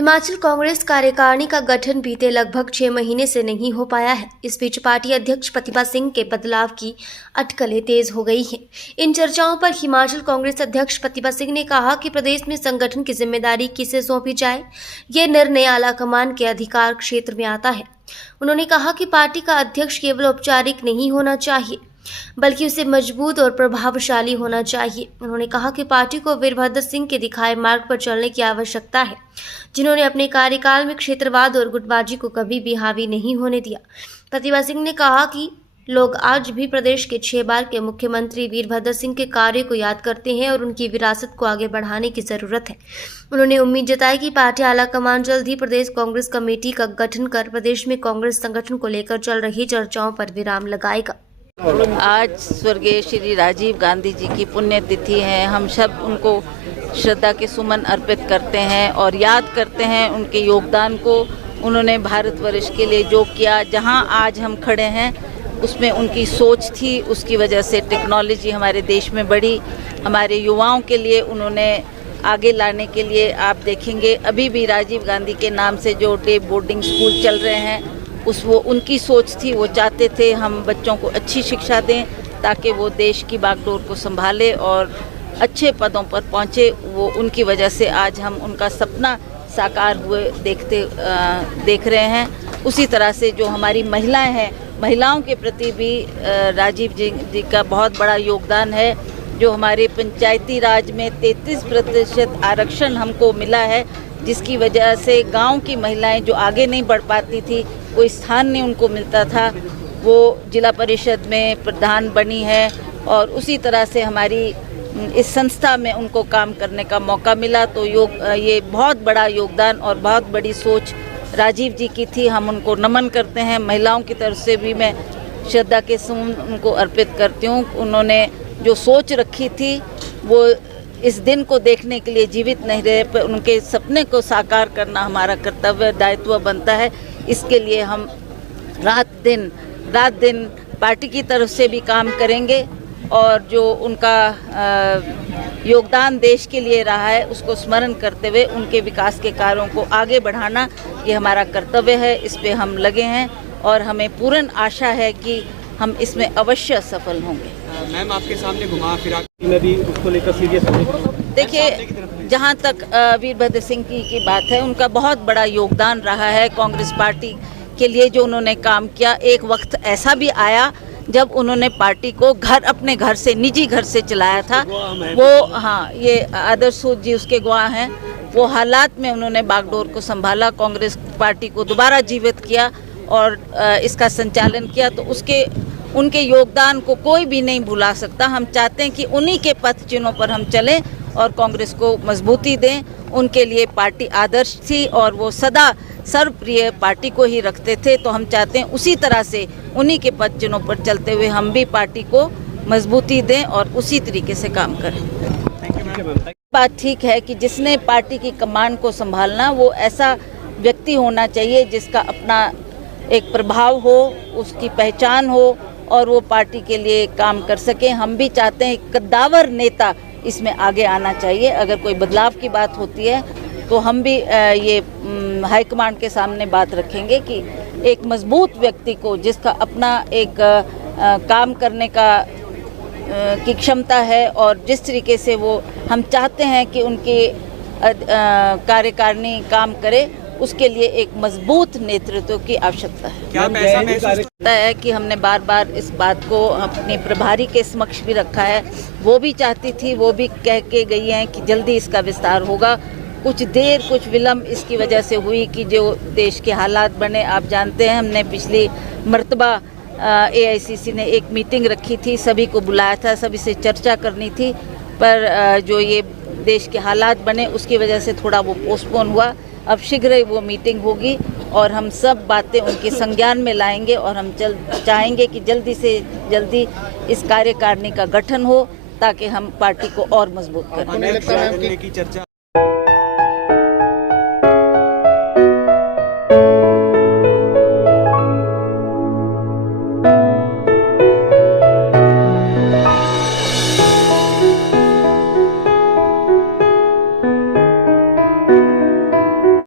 हिमाचल कांग्रेस कार्यकारिणी का गठन बीते लगभग 6 महीने से नहीं हो पाया है। इस बीच पार्टी अध्यक्ष प्रतिभा सिंह के बदलाव की अटकलें तेज हो गई हैं। इन चर्चाओं पर हिमाचल कांग्रेस अध्यक्ष प्रतिभा सिंह ने कहा कि प्रदेश में संगठन की जिम्मेदारी किसे सौंपी जाए, ये निर्णय आलाकमान के अधिकार क्षेत्र में आता है। उन्होंने कहा कि पार्टी का अध्यक्ष केवल औपचारिक नहीं होना चाहिए, बल्कि उसे मजबूत और प्रभावशाली होना चाहिए। उन्होंने कहा कि पार्टी को वीरभद्र सिंह के दिखाए मार्ग पर चलने की आवश्यकता है, जिन्होंने अपने कार्यकाल में क्षेत्रवाद और गुटबाजी को कभी भी हावी नहीं होने दिया। प्रतिभा सिंह ने कहा कि लोग आज भी प्रदेश के 6 बार के मुख्यमंत्री वीरभद्र सिंह के कार्य को याद करते हैं और उनकी विरासत को आगे बढ़ाने की जरूरत है। उन्होंने उम्मीद जताई कि पार्टी आलाकमान जल्द ही प्रदेश कांग्रेस कमेटी का गठन कर प्रदेश में कांग्रेस संगठन को लेकर चल रही चर्चाओं पर विराम लगाएगा। आज स्वर्गीय श्री राजीव गांधी जी की पुण्यतिथि है। हम सब उनको श्रद्धा के सुमन अर्पित करते हैं और याद करते हैं उनके योगदान को। उन्होंने भारतवर्ष के लिए जो किया, जहां आज हम खड़े हैं उसमें उनकी सोच थी। उसकी वजह से टेक्नोलॉजी हमारे देश में बढ़ी। हमारे युवाओं के लिए उन्होंने आगे लाने के लिए आप देखेंगे अभी भी राजीव गांधी के नाम से जो डे बोर्डिंग स्कूल चल रहे हैं, वो उनकी सोच थी। वो चाहते थे हम बच्चों को अच्छी शिक्षा दें ताकि वो देश की बागडोर को संभाले और अच्छे पदों पर पहुँचे। वो उनकी वजह से आज हम उनका सपना साकार हुए देख रहे हैं। उसी तरह से जो हमारी महिलाएं हैं, महिलाओं के प्रति भी राजीव जी का बहुत बड़ा योगदान है। जो हमारे पंचायती राज में 33% आरक्षण हमको मिला है, जिसकी वजह से गांव की महिलाएं जो आगे नहीं बढ़ पाती थी, कोई स्थान नहीं उनको मिलता था, वो जिला परिषद में प्रधान बनी है। और उसी तरह से हमारी इस संस्था में उनको काम करने का मौका मिला। तो ये बहुत बड़ा योगदान और बहुत बड़ी सोच राजीव जी की थी। हम उनको नमन करते हैं। महिलाओं की तरफ से भी मैं श्रद्धा के सुमन उनको अर्पित करती हूँ। उन्होंने जो सोच रखी थी वो इस दिन को देखने के लिए जीवित नहीं रहे, पर उनके सपने को साकार करना हमारा कर्तव्य दायित्व बनता है। इसके लिए हम रात दिन पार्टी की तरफ से भी काम करेंगे और जो उनका योगदान देश के लिए रहा है उसको स्मरण करते हुए उनके विकास के कार्यों को आगे बढ़ाना ये हमारा कर्तव्य है। इस पे हम लगे हैं और हमें पूर्ण आशा है कि हम इसमें अवश्य सफल होंगे। मैम, आपके सामने घुमा फिरा नदी उसको लेकर सीरियस है। देखिए, जहाँ तक वीरभद्र सिंह की बात है, उनका बहुत बड़ा योगदान रहा है कांग्रेस पार्टी के लिए जो उन्होंने काम किया। एक वक्त ऐसा भी आया जब उन्होंने पार्टी को अपने घर से, निजी घर से चलाया था। ये आदर्श सूद जी उसके गवाह हैं। वो हालात में उन्होंने बागडोर को संभाला, कांग्रेस पार्टी को दोबारा जीवित किया और इसका संचालन किया। तो उनके योगदान को कोई भी नहीं भुला सकता। हम चाहते हैं कि उन्हीं के पथ चिन्हों पर हम चलें और कांग्रेस को मजबूती दें। उनके लिए पार्टी आदर्श थी और वो सदा सर्वप्रिय पार्टी को ही रखते थे। तो हम चाहते हैं उसी तरह से उन्हीं के पथ चिन्हों पर चलते हुए हम भी पार्टी को मजबूती दें और उसी तरीके से काम करें। बात ठीक है कि जिसने पार्टी की कमान को संभालना, वो ऐसा व्यक्ति होना चाहिए जिसका अपना एक प्रभाव हो, उसकी पहचान हो और वो पार्टी के लिए काम कर सके। हम भी चाहते हैं कद्दावर नेता इसमें आगे आना चाहिए। अगर कोई बदलाव की बात होती है तो हम भी ये हाईकमांड के सामने बात रखेंगे कि एक मजबूत व्यक्ति को, जिसका अपना एक काम करने की क्षमता है और जिस तरीके से वो हम चाहते हैं कि उनकी कार्यकारिणी काम करे, उसके लिए एक मजबूत नेतृत्व की आवश्यकता है। क्या पैसा महसूस है कि हमने बार बार इस बात को अपने प्रभारी के समक्ष भी रखा है। वो भी चाहती थी, वो भी कह के गई हैं कि जल्दी इसका विस्तार होगा। कुछ देर, कुछ विलम्ब इसकी वजह से हुई कि जो देश के हालात बने, आप जानते हैं। हमने पिछली मर्तबा AICC ने एक मीटिंग रखी थी, सभी को बुलाया था, सभी से चर्चा करनी थी, पर जो ये देश के हालात बने उसकी वजह से थोड़ा वो पोस्टपोन हुआ। अब शीघ्र ही वो मीटिंग होगी और हम सब बातें उनके संज्ञान में लाएंगे और हम चाहेंगे कि जल्दी से जल्दी इस कार्यकारिणी का गठन हो ताकि हम पार्टी को और मजबूत करें।